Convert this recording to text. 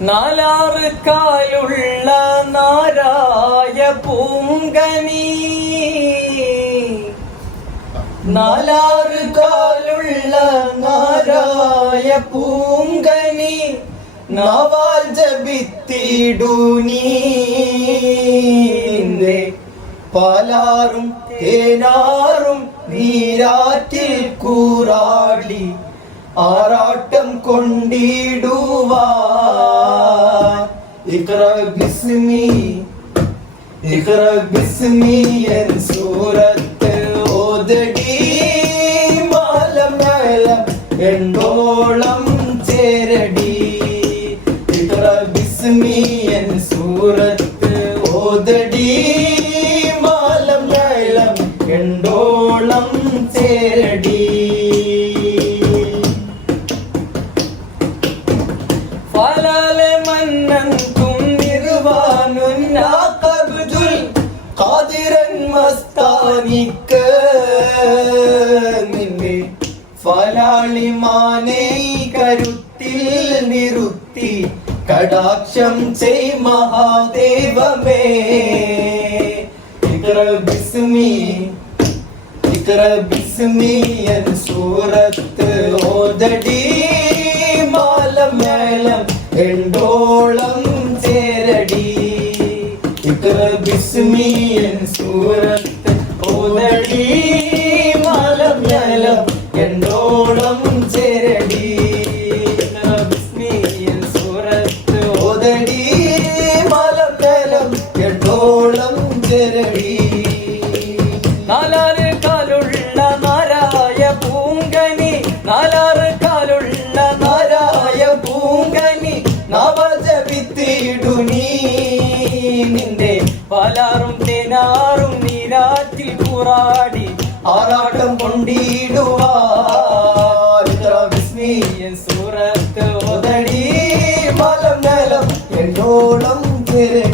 നാലാറ് കാലുള്ള നാരായ പൂങ്കനി. നാലാറ് കാലുള്ള നാരായ പൂങ്കനി നവാൽ ജപിത്തിടു നീ. പാലാറും തേനാറും നീരാറ്റിൽ കൂറാടി ആറാട്ടം കൊണ്ടിടുവാ ഇക്ര ബിസ്മി ഇക്ര ബിസ്മി എൻ സൂറത്ത് ഓതടി. മാലം എണ്ടോളം ചേരടി. ബിസ്മി എൻ സൂറത്ത് ഓതടി. മാലം എണ്ടോളം ചേരടി. فلا لمن أنتم نرفان قبض قادرا مستانك നിന്നെ ഫലാളിമാനെ കരുത്തിൽ നിറുത്തി കടാക്ഷം ചെയ് മഹാദേവമേ ഇക്ര ബിസ്മി ഇക്ര ബിസ്മി എൻ സൂറത്ത് ഓതടി മാലം എണ്ടോളം ചേരടി. ഇക്ര ബിസ്മിയൻ സൂറത്ത് ഓതടി. മാലം മേലം എണ്ടോളം ചേരടി. ഇക്ര ബിസ്മി എൻ സൂറത്ത് ഓതടി. മാലം മേലം എണ്ടോളം ചേരടി. നാലാറ് பலாரும் தேனாரும் நீராற்றில் கூறாடி ஆராட்டம் கொண்டிடுவார். விஸ்மி என் சூரத்து உதடி மலம் நலம் என்னோடம் திரு